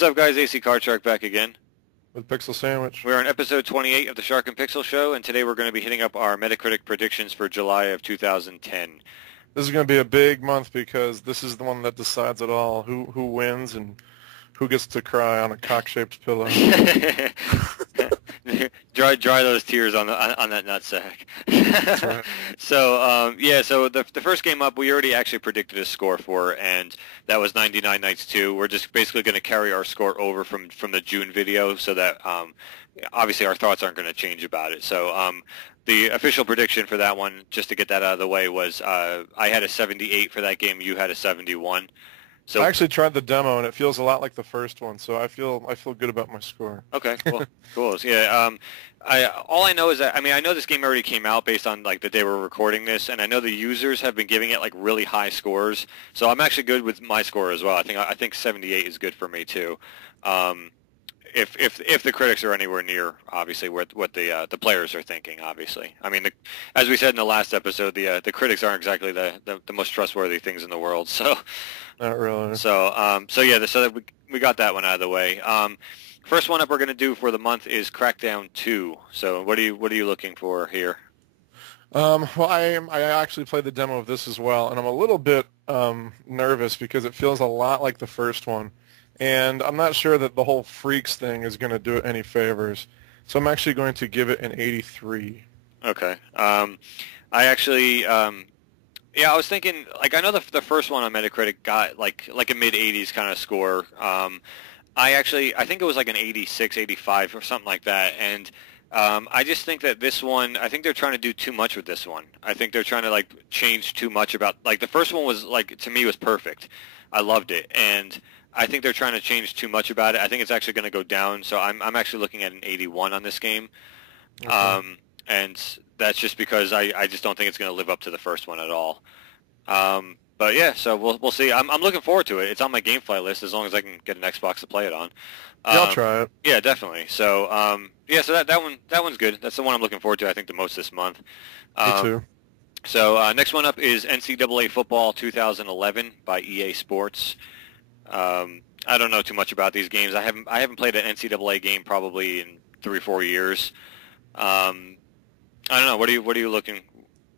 What's up, guys? AC Card Shark back again. With Pixel Sandwich. We're on episode 28 of the Shark and Pixel Show, and today we're going to be hitting up our Metacritic predictions for July of 2010. This is going to be a big month because this is the one that decides it all. Who wins and who gets to cry on a cock-shaped pillow. dry those tears on that nutsack. That's right. So so the first game up, we already actually predicted a score for, and that was 99 Nights 2. We're just basically going to carry our score over from the June video, so that obviously our thoughts aren't going to change about it. So the official prediction for that one, just to get that out of the way, was I had a 78 for that game. You had a 71. So I actually tried the demo, and it feels a lot like the first one, so I feel good about my score. Okay, cool. Cool. Yeah, all I know is that, I know this game already came out based on like the day we're recording this, and I know the users have been giving it like really high scores, so I'm actually good with my score as well. I think 78 is good for me too. If the critics are anywhere near, obviously, what the players are thinking, obviously. As we said in the last episode, the critics aren't exactly the most trustworthy things in the world. So, not really. So we got that one out of the way. First one up we're going to do for the month is Crackdown 2. So what are you looking for here? Well, I actually played the demo of this as well, and I'm a little bit nervous because it feels a lot like the first one. And I'm not sure that the whole freaks thing is going to do it any favors. So I'm actually going to give it an 83. Okay. I actually, I was thinking, like, I know the first one on Metacritic got like a mid-80s kind of score. I think it was like an 86, 85 or something like that. And I just think that this one, I think they're trying to do too much with this one. I think they're trying to like change too much about, like, the first one was like, to me, was perfect. I loved it. And I think they're trying to change too much about it. I think it's actually going to go down, so I'm actually looking at an 81 on this game. Okay. And that's just because I just don't think it's going to live up to the first one at all. But yeah, so we'll see. I'm looking forward to it. It's on my GameFly list as long as I can get an Xbox to play it on. Yeah, I'll try it. Yeah, definitely. So so that one's good. That's the one I'm looking forward to, I think, the most this month. Me too. So next one up is NCAA Football 2011 by EA Sports. I don't know too much about these games. I haven't played an NCAA game probably in 3 or 4 years. I don't know. What are you looking?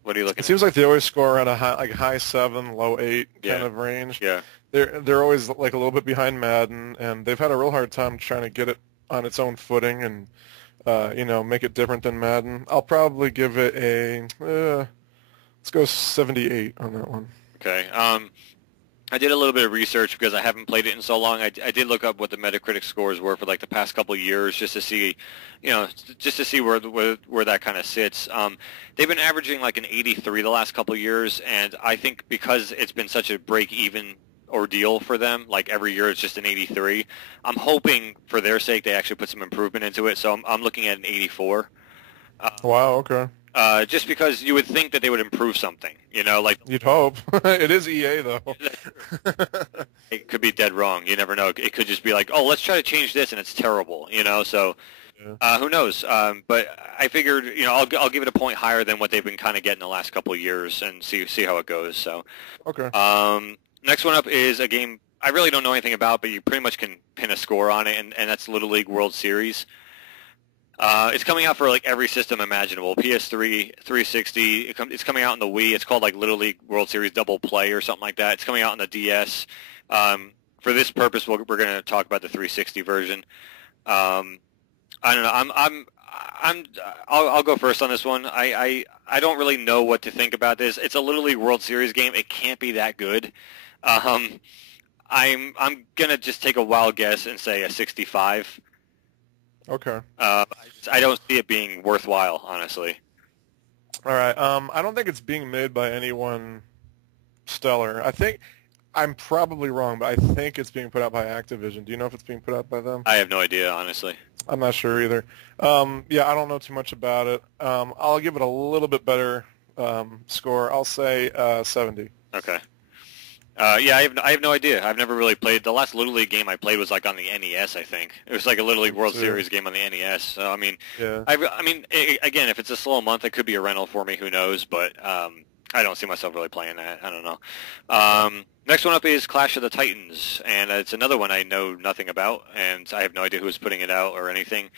It seems like they always score around a high 7, low 8 kind of range. Yeah. They're always like a little bit behind Madden, and they've had a real hard time trying to get it on its own footing and make it different than Madden. I'll probably give it a let's go 78 on that one. Okay. I did a little bit of research because I haven't played it in so long. I did look up what the Metacritic scores were for like the past couple of years, just to see, where that kind of sits. They've been averaging like an 83 the last couple of years, and I think because it's been such a break-even ordeal for them, like every year it's just an 83. I'm hoping for their sake they actually put some improvement into it, so I'm looking at an 84. Wow. Okay. Just because you would think that they would improve something, like... You'd hope. It is EA, though. It could be dead wrong. You never know. It could just be like, oh, let's try to change this, and it's terrible, so... Yeah. Who knows? But I figured, I'll give it a point higher than what they've been kind of getting the last couple of years and see how it goes, so... Okay. Next one up is a game I really don't know anything about, but you pretty much can pin a score on it, and that's Little League World Series. It's coming out for like every system imaginable. PS3, 360. It's coming out on the Wii. It's called like Little League World Series Double Play or something like that. It's coming out on the DS. For this purpose, we're going to talk about the 360 version. I don't know. I'll go first on this one. I don't really know what to think about this. It's a Little League World Series game. It can't be that good. I'm gonna just take a wild guess and say a 65. Okay. I don't see it being worthwhile, honestly. All right. I don't think it's being made by anyone stellar. I think I'm probably wrong, but I think it's being put out by Activision. Do you know if it's being put out by them? I have no idea, honestly. I'm not sure either. Yeah, I don't know too much about it. I'll give it a little bit better score. I'll say 70. Okay. Yeah, I have no idea. I've never really played. The last Little League game I played was like on the NES, I think. It was like a Little League World Series game on the NES. So again, if it's a slow month, it could be a rental for me. Who knows? But I don't see myself really playing that. I don't know. Next one up is Clash of the Titans, and it's another one I know nothing about, and I have no idea who's putting it out or anything.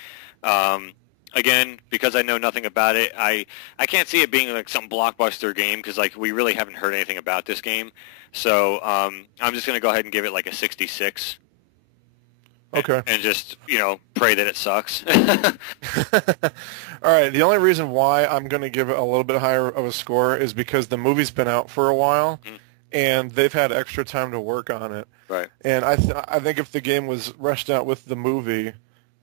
Again, because I know nothing about it, I can't see it being like some blockbuster game because like we really haven't heard anything about this game. So I'm just gonna go ahead and give it like a 66. Okay. And just pray that it sucks. All right. The only reason why I'm going to give it a little bit higher of a score is because the movie's been out for a while, and they've had extra time to work on it. Right. And I think if the game was rushed out with the movie,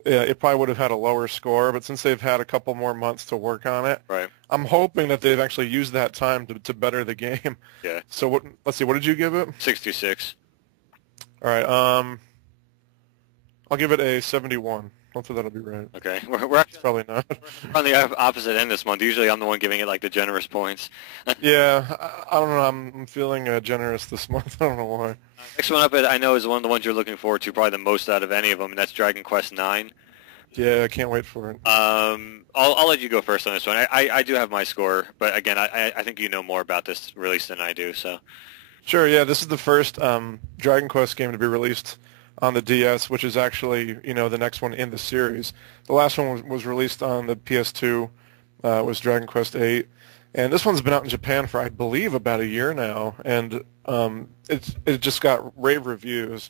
it probably would have had a lower score. But since they've had a couple more months to work on it, right. I'm hoping that they've actually used that time to better the game. Yeah. So let's see. What did you give it? 66. All right. I'll give it a 71. Hopefully that'll be right. Okay. We're actually probably not. We're on the opposite end this month. Usually I'm the one giving it like the generous points. Yeah. I don't know. I'm feeling generous this month. I don't know why. Next one up, I know, is one of the ones you're looking forward to probably the most out of any of them, and that's Dragon Quest IX. Yeah, I can't wait for it. I'll let you go first on this one. I do have my score, but again, I think you know more about this release than I do. So. Sure. Yeah. This is the first Dragon Quest game to be released on the DS, which is actually, the next one in the series. The last one was released on the PS2, was Dragon Quest VIII. And this one's been out in Japan for, I believe, about a year now, and it just got rave reviews.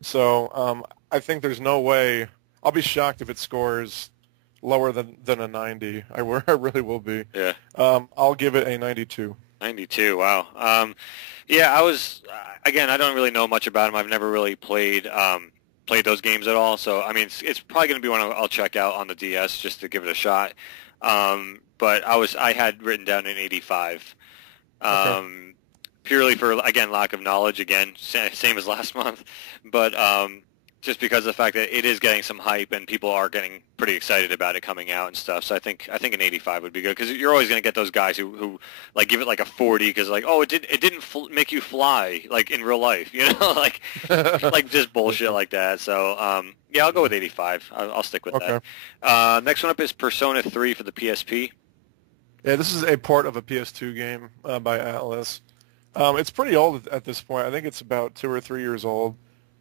So I think there's no way. I'll be shocked if it scores lower than a 90. I really will be. Yeah. I'll give it a 92. 92, wow. Yeah, I was, again, I don't really know much about them. I've never really played those games at all, so, I mean, it's probably going to be one I'll check out on the DS just to give it a shot. But I had written down an 85, Okay. purely for, again, lack of knowledge, again, same as last month, but just because of the fact that it is getting some hype and people are getting pretty excited about it coming out and stuff. So I think an 85 would be good because you're always going to get those guys who like give it like a 40 because like, oh, it didn't make you fly like in real life, like just bullshit like that. So yeah, I'll go with 85. I'll stick with Okay. that. Next one up is Persona 3 for the PSP. Yeah, this is a port of a PS2 game by Atlas. It's pretty old at this point. I think it's about 2 or 3 years old.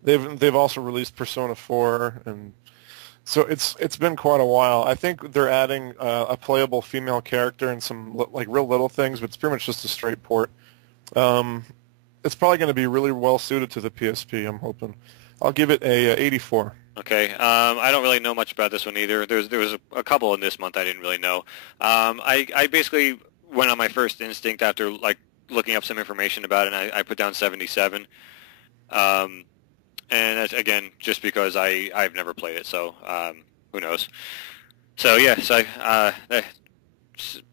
They've also released Persona 4, and so it's been quite a while. I think they're adding a playable female character and some like real little things, but it's pretty much just a straight port. It's probably going to be really well suited to the PSP. I'm hoping. I'll give it a 84. Okay. I don't really know much about this one either. There was a couple in this month I didn't really know. I basically went on my first instinct after like looking up some information about it, and I put down 77. And that's, again, just because I've never played it, so who knows. So, yeah, a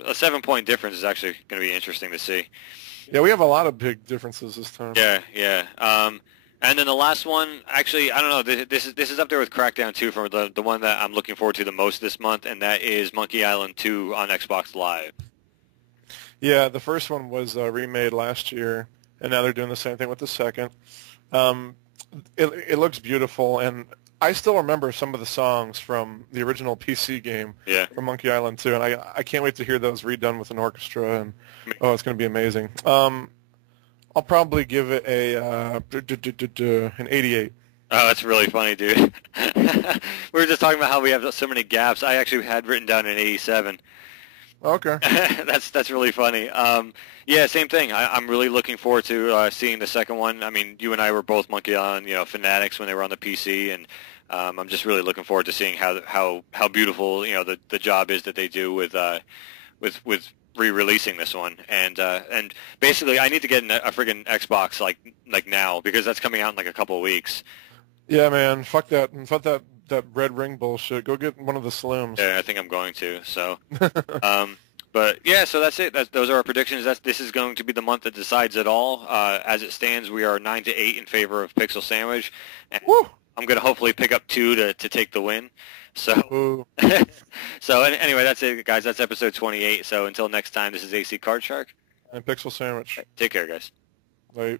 7-point difference is actually going to be interesting to see. Yeah, we have a lot of big differences this time. Yeah. And then the last one, actually, I don't know, this is up there with Crackdown 2 for the one that I'm looking forward to the most this month, and that is Monkey Island 2 on Xbox Live. Yeah, the first one was remade last year, and now they're doing the same thing with the second. It looks beautiful, and I still remember some of the songs from the original PC game from Monkey Island 2, and I can't wait to hear those redone with an orchestra, and it's going to be amazing. I'll probably give it an 88. Oh, that's really funny, dude. We were just talking about how we have so many gaps. I actually had written down an 87. Okay. That's really funny. Yeah, same thing. I'm really looking forward to seeing the second one. I mean, you and I were both Monkey Island, fanatics when they were on the PC, and I'm just really looking forward to seeing how beautiful the job is that they do with re-releasing this one. And basically, I need to get a friggin' Xbox like now because that's coming out in like a couple of weeks. Yeah, man. Fuck that red ring bullshit. Go get one of the Slims. Yeah, I think I'm going to. So. But yeah, so that's it. Those are our predictions. This is going to be the month that decides it all. As it stands, we are 9-8 in favor of Pixel Sandwich. And Woo! I'm going to hopefully pick up 2 to take the win. So, anyway, that's it, guys. That's episode 28. So until next time, this is AC Card Shark. And Pixel Sandwich. Take care, guys. Bye.